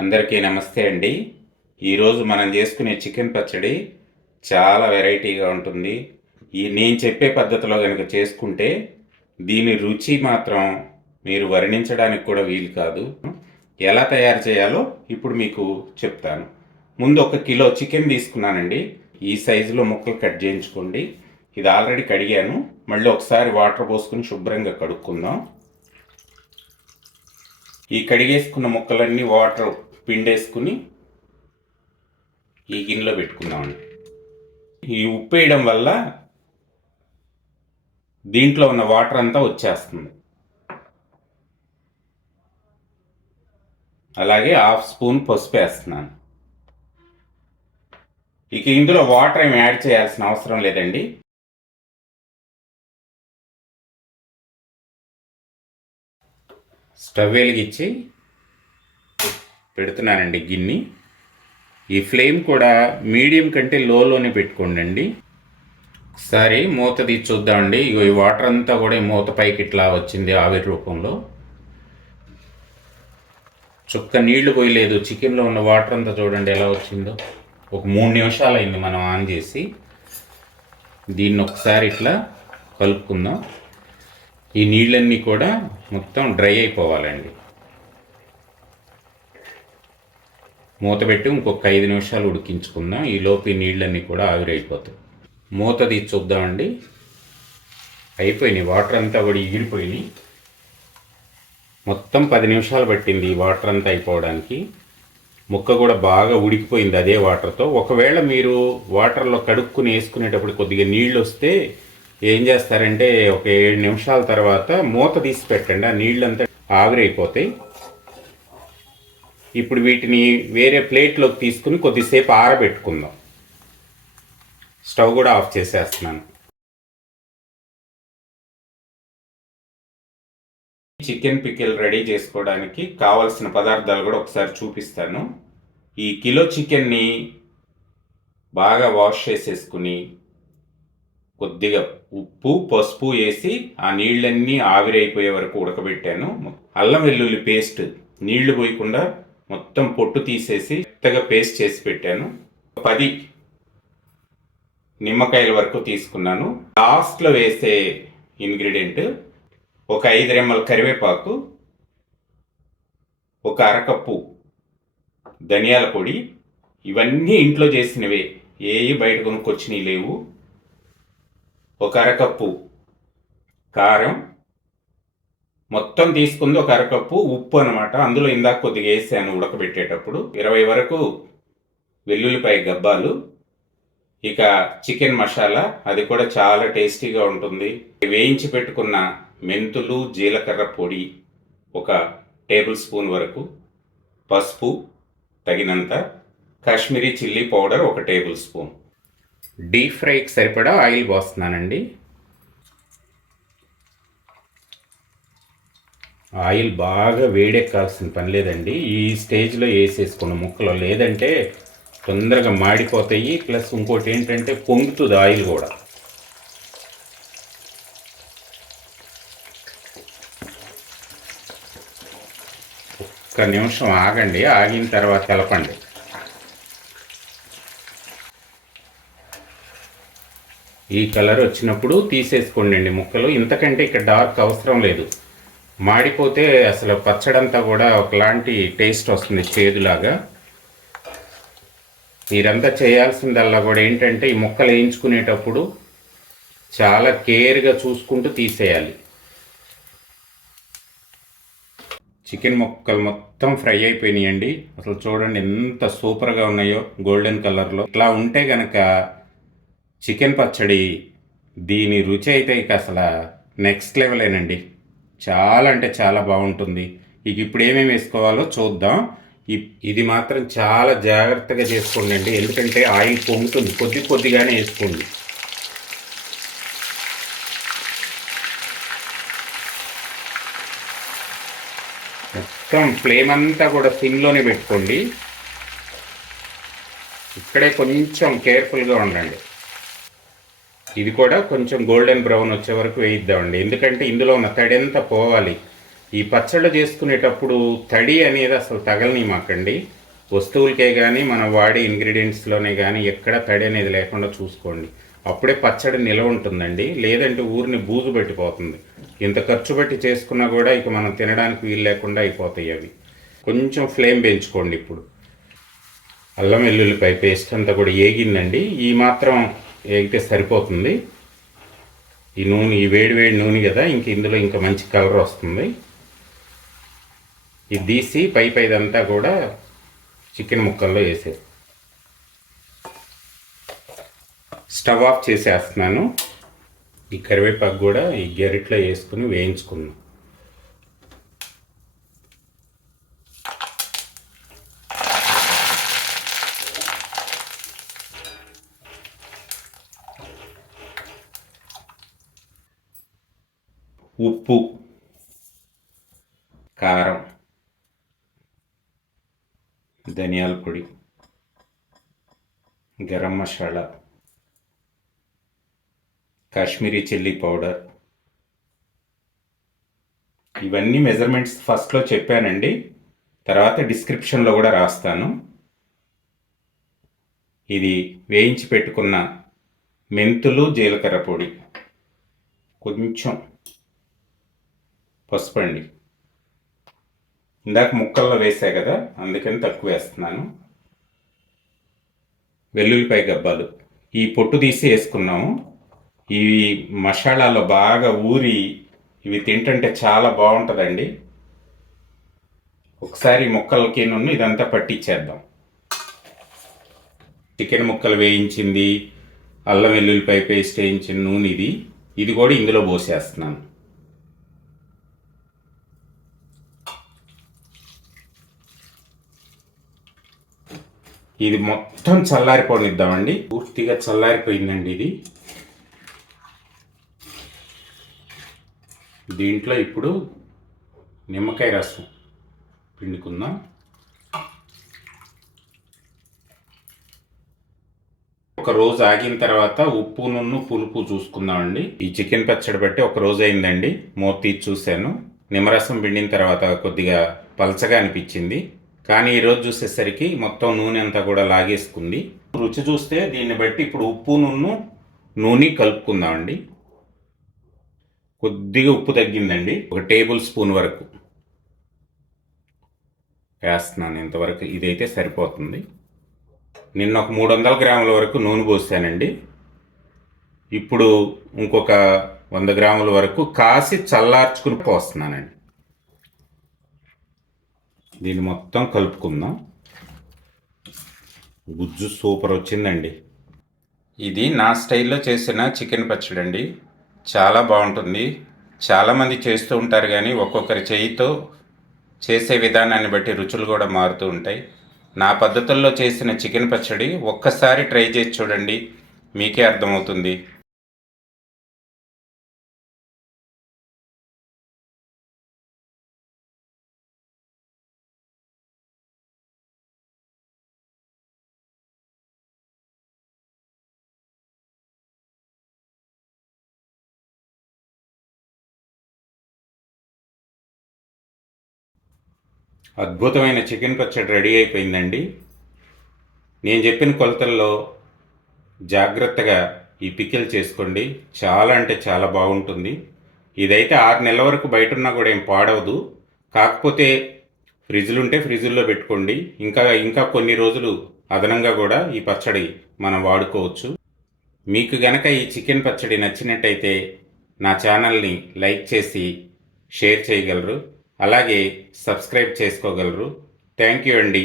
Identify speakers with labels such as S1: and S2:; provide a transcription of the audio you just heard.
S1: అందరికీ నమస్తే అండి. ఈరోజు మనం చేసుకునే చికెన్ పచ్చడి చాలా వెరైటీగా ఉంటుంది. ఈ నేను చెప్పే పద్ధతిలో కనుక చేసుకుంటే దీని రుచి మాత్రం మీరు వర్ణించడానికి కూడా వీలు కాదు. ఎలా తయారు చేయాలో ఇప్పుడు మీకు చెప్తాను. ముందు ఒక కిలో చికెన్ తీసుకున్నానండి. ఈ సైజులో ముక్కలు కట్ చేయించుకోండి. ఇది ఆల్రెడీ కడిగాను. మళ్ళీ ఒకసారి వాటర్ పోసుకుని శుభ్రంగా కడుక్కుందాం. ఈ కడిగేసుకున్న ముక్కలన్నీ వాటర్ పిండేసుకుని ఈ గిన్నెలో పెట్టుకుందామండి. ఈ ఉప్పు వేయడం వల్ల దీంట్లో ఉన్న వాటర్ అంతా వచ్చేస్తుంది. అలాగే హాఫ్ స్పూన్ పసుపు వేస్తున్నాను. ఇక ఇందులో వాటర్ ఏమి యాడ్ చేయాల్సిన అవసరం లేదండి. స్టవ్ వెలిగించి పెడుతున్నానండి గిన్నె. ఈ ఫ్లేమ్ కూడా మీడియం కంటే లోలోనే పెట్టుకోండి ఒకసారి మూత తీసి చూద్దామండి. ఇగో ఈ వాటర్ అంతా కూడా ఈ మూత పైకి ఇట్లా వచ్చింది ఆవిరి రూపంలో. చుక్క నీళ్ళు పోయలేదు. చికెన్లో ఉన్న వాటర్ అంతా చూడండి ఎలా వచ్చిందో. ఒక మూడు నిమిషాలు అయింది మనం ఆన్ చేసి. దీన్ని ఒకసారి ఇట్లా కలుపుకుందాం. ఈ నీళ్ళన్నీ కూడా మొత్తం డ్రై అయిపోవాలండి. మూత పెట్టి ఇంకొక ఐదు నిమిషాలు ఉడికించుకుందాం ఈ ఈ నీళ్ళన్నీ కూడా ఆవిరైపోతాయి. మూత తీసి చూద్దామండి అయిపోయినాయి. వాటర్ అంతా కూడా ఎగిరిపోయినాయి మొత్తం పది నిమిషాలు పట్టింది ఈ వాటర్ అంతా అయిపోవడానికి. ముక్క కూడా బాగా ఉడికిపోయింది అదే వాటర్తో. ఒకవేళ మీరు వాటర్లో కడుక్కుని వేసుకునేటప్పుడు కొద్దిగా నీళ్ళు వస్తే ఏం చేస్తారంటే ఒక ఏడు నిమిషాల తర్వాత మూత తీసి పెట్టండి. ఆ నీళ్ళంతా ఆవిరైపోతాయి. ఇప్పుడు వీటిని వేరే ప్లేట్లోకి తీసుకుని కొద్దిసేపు ఆరబెట్టుకుందాం. స్టవ్ కూడా ఆఫ్ చేసేస్తున్నాను. చికెన్ పికిల్ రెడీ చేసుకోవడానికి కావలసిన పదార్థాలు కూడా ఒకసారి చూపిస్తాను. ఈ కిలో చికెన్ని బాగా వాష్ చేసేసుకుని కొద్దిగా ఉప్పు పసుపు వేసి ఆ నీళ్ళన్నీ ఆవిరైపోయే వరకు ఉడకబెట్టాను. అల్లం వెల్లుల్లి పేస్ట్ నీళ్ళు పోయకుండా మొత్తం పొట్టు తీసేసి మెత్తగా పేస్ట్ చేసి పెట్టాను. పది నిమ్మకాయల వరకు తీసుకున్నాను. లాస్ట్లో వేసే ఇంగ్రీడియంట్ ఒక ఐదు రెమ్మల కరివేపాకు ఒక అరకప్పు ధనియాల పొడి. ఇవన్నీ ఇంట్లో చేసినవే ఏవి బయట కొనుక్కొచ్చినవి లేవు. ఒక అరకప్పు కారం మొత్తం తీసుకుంది ఒక అరకప్పు ఉప్పు అనమాట అందులో ఇందాక కొద్దిగా వేసాను ఉడకబెట్టేటప్పుడు. ఇరవై వరకు వెల్లుల్లిపాయ గబ్బాలు ఇక చికెన్ మసాలా. అది కూడా చాలా టేస్టీగా ఉంటుంది. వేయించి పెట్టుకున్న మెంతులు జీలకర్ర పొడి ఒక టేబుల్ స్పూన్ వరకు. పసుపు తగినంత. కాశ్మీరీ చిల్లీ పౌడర్ ఒక టేబుల్ స్పూన్. డీప్ ఫ్రైకి సరిపడా ఆయిల్ పోస్తున్నానండి. ఆయిల్ బాగా వేడెక్కాల్సిన పని లేదండి. ఈ స్టేజ్లో వేసేసుకున్న ముక్కలు లేదంటే తొందరగా మాడిపోతాయి. ప్లస్ ఇంకోటి ఏంటంటే పొంగుతుంది ఆయిల్ కూడా. ఒక్క నిమిషం ఆగండి. ఆగిన తర్వాత కలపండి. ఈ కలర్ వచ్చినప్పుడు తీసేసుకోండి అండి ముక్కలు. ఇంతకంటే ఇక్కడ డార్క్ అవసరం లేదు. మాడిపోతే అసలు పచ్చడంతా కూడా ఒకలాంటి టేస్ట్ వస్తుంది చేదులాగా. మీరంతా చేయాల్సిందల్లా కూడా ఏంటంటే ఈ ముక్కలు వేయించుకునేటప్పుడు చాలా కేర్గా చూసుకుంటూ తీసేయాలి. చికెన్ ముక్కలు మొత్తం ఫ్రై అయిపోయినాయండి. అసలు చూడండి ఎంత సూపర్గా ఉన్నాయో గోల్డెన్ కలర్లో. ఇట్లా ఉంటే గనక చికెన్ పచ్చడి దీని రుచి అయితే ఇక అసలు నెక్స్ట్ లెవెలేనండి చాలా అంటే చాలా బాగుంటుంది. ఇక ఇప్పుడు ఏమేమి వేసుకోవాలో చూద్దాం. ఇది మాత్రం చాలా జాగ్రత్తగా చేసుకోండి అండి. ఎందుకంటే ఆయిల్ పొంగుతుంది. కొద్ది కొద్దిగానే వేసుకోండి. మొత్తం ఫ్లేమ్ అంతా కూడా సిమ్లోనే పెట్టుకోండి. ఇక్కడే కొంచెం కేర్ఫుల్గా ఉండండి. ఇది కూడా కొంచెం గోల్డెన్ బ్రౌన్ వచ్చే వరకు వేయిద్దామండి. ఎందుకంటే ఇందులో ఉన్న తడి అంతా పోవాలి. ఈ పచ్చళ్ళు చేసుకునేటప్పుడు తడి అనేది అసలు తగలని మాకండి. వస్తువులకే కానీ మనం వాడే ఇంగ్రీడియంట్స్లోనే కానీ ఎక్కడ తడి అనేది లేకుండా చూసుకోండి. అప్పుడే పచ్చడి నిలవ ఉంటుందండి. లేదంటే ఊరిని బూజు పెట్టిపోతుంది. ఇంత ఖర్చు పెట్టి చేసుకున్నా కూడా ఇక మనం తినడానికి వీలు లేకుండా అయిపోతాయి అవి. కొంచెం ఫ్లేమ్ పెంచుకోండి ఇప్పుడు. అల్లం వెల్లుల్లిపై పేస్ట్ అంతా కూడా ఏగిందండి ఈ మాత్రం వేగితే సరిపోతుంది. ఈ నూనె ఈ వేడి వేడి నూనె కదా ఇంక ఇందులో ఇంకా మంచి కలర్ వస్తుంది. ఇది తీసి పై పైదంతా కూడా చికెన్ ముక్కల్లో వేసేది స్టవ్ ఆఫ్ చేసేస్తున్నాను. ఈ కరివేపాకు కూడా ఈ గెరిట్లో వేసుకుని వేయించుకున్నాను ఉప్పు కారం ధనియాల పొడి గరం మసాలా కాశ్మీరీ చిల్లీ పౌడర్. ఇవన్నీ మెజర్మెంట్స్ ఫస్ట్లో చెప్పానండి. తర్వాత డిస్క్రిప్షన్లో కూడా రాస్తాను. ఇది వేయించి పెట్టుకున్న మెంతులు జీలకర్ర పొడి. కొంచెం పసుపు అండి. ఇందాక ముక్కల్లో వేసా కదా అందుకని తక్కువ వేస్తున్నాను. వెల్లుల్లిపాయ గబ్బాలు. ఈ పొట్టు తీసి వేసుకున్నాము. ఇవి మసాలాలో బాగా ఊరి ఇవి తింటుంటే చాలా బాగుంటుందండి. ఒకసారి ముక్కలకి నన్ను ఇదంతా పట్టించేద్దాం చికెన్ ముక్కలు వేయించింది అల్లం వెల్లుల్లిపాయ పేస్ట్ వేయించిన నూనె ఇది. ఇది కూడా ఇందులో పోసేస్తున్నాను. ఇది మొత్తం చల్లారిపోనిద్దామండి. పూర్తిగా చల్లారిపోయిందండి ఇది. దీంట్లో ఇప్పుడు నిమ్మకాయ రసం పిండుకుందాం. ఒక రోజు ఆగిన తర్వాత ఉప్పు నున్ను పులుపు చూసుకుందామండి. ఈ చికెన్ పచ్చడి బట్టి ఒక రోజు అయిందండి. మూత తీసి చూశాను. నిమ్మరసం పిండిన తర్వాత కొద్దిగా పలచగా అనిపించింది. కానీ ఈరోజు చూసేసరికి మొత్తం నూనె అంతా కూడా లాగేసుకుంది. రుచి చూస్తే దీన్ని బట్టి ఇప్పుడు ఉప్పు నూనె నూనె కలుపుకుందామండి. కొద్దిగా ఉప్పు తగ్గిందండి. ఒక టేబుల్ స్పూన్ వరకు వేస్తున్నాను ఇంతవరకు. ఇదైతే సరిపోతుంది. నిన్న ఒక మూడు వందల గ్రాముల వరకు నూనె పోసానండి. ఇప్పుడు ఇంకొక వంద గ్రాముల వరకు కాసి చల్లార్చుకుని పోస్తున్నానండి. దీన్ని మొత్తం కలుపుకుందాం. గుజ్జు సూపర్ వచ్చిందండి. ఇది నా స్టైల్లో చేసిన చికెన్ పచ్చడి అండి చాలా బాగుంటుంది. చాలామంది చేస్తూ ఉంటారు కానీ ఒక్కొక్కరి చేయితో చేసే విధానాన్ని బట్టి రుచులు కూడా మారుతూ ఉంటాయి. నా పద్ధతుల్లో చేసిన చికెన్ పచ్చడి ఒక్కసారి ట్రై చేసి చూడండి. మీకే అర్థమవుతుంది. అద్భుతమైన చికెన్ పచ్చడి రెడీ అయిపోయిందండి. నేను చెప్పిన కొలతల్లో జాగ్రత్తగా ఈ పికిల్ చేసుకోండి. చాలా అంటే చాలా బాగుంటుంది. ఇదైతే ఆరు నెలల వరకు బయట ఉన్నా కూడా ఏం పాడవదు. కాకపోతే ఫ్రిడ్జ్లు ఉంటే ఫ్రిడ్జుల్లో పెట్టుకోండి. ఇంకా ఇంకా కొన్ని రోజులు అదనంగా కూడా ఈ పచ్చడి మనం వాడుకోవచ్చు. మీకు గనక ఈ చికెన్ పచ్చడి నచ్చినట్టయితే నా ఛానల్ని లైక్ చేసి షేర్ చేయగలరు. అలాగే సబ్స్క్రైబ్ చేసుకోగలరు. థ్యాంక్ యూ అండి.